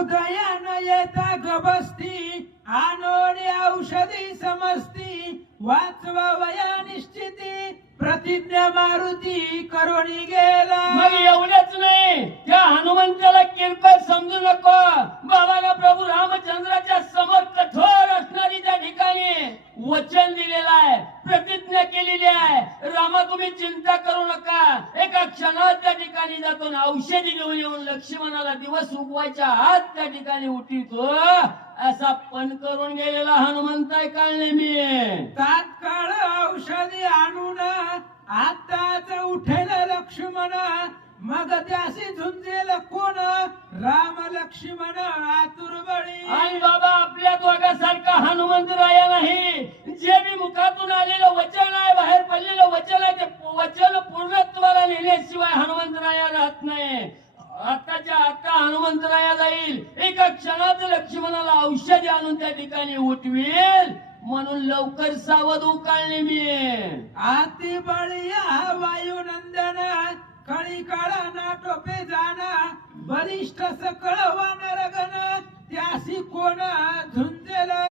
उदयान येता गबसती आनोडी औषधी समजती वाचवा वया निश्चिती प्रतिज्ञा मारुती करोनी गेला. मग एवढंच नाही, त्या हनुमंताला किरकोळ समजू नको. बाबाला प्रभू रामचंद्राच्या समोर कठोर असणारी त्या ठिकाणी वचन दिलेलं आहे, प्रतिज्ञा केलेली आहे. रामा तुम्ही चिंता करू नका, एका क्षणात त्या ठिकाणी जातो ना औषधी घेऊन येऊन लक्ष्मणाला दिवस उगवायच्या आत त्या ठिकाणी उठितो. असा पण करून गेलेला हनुमंत आहे कळले मी. तात्काळ औषधी आणून आताच उठेल लक्ष्मण मग त्याशी झुंजेल कोण राम लक्ष्मण आतुर बळी. आणि बाबा आपल्या दोघांसारखा हनुमंत राया नाही. जे बी मुखातून आलेलं वचन आहे, बाहेर पडलेलं वचन आहे, ते वचन पूर्णत्वाला नेल्याशिवाय हनुमंतराया राहत नाही. आताच्या आता हनुमंतराया जाईल, एका क्षणात लक्ष्मणाला औषधी आणून त्या ठिकाणी उठवेल. म्हणून लवकर सावध उकाळले मी. आती बळिया वायुनंदन कळी काळा ना टोपे जाना बलिष्ठ सकळ वानर गण त्यासी कोण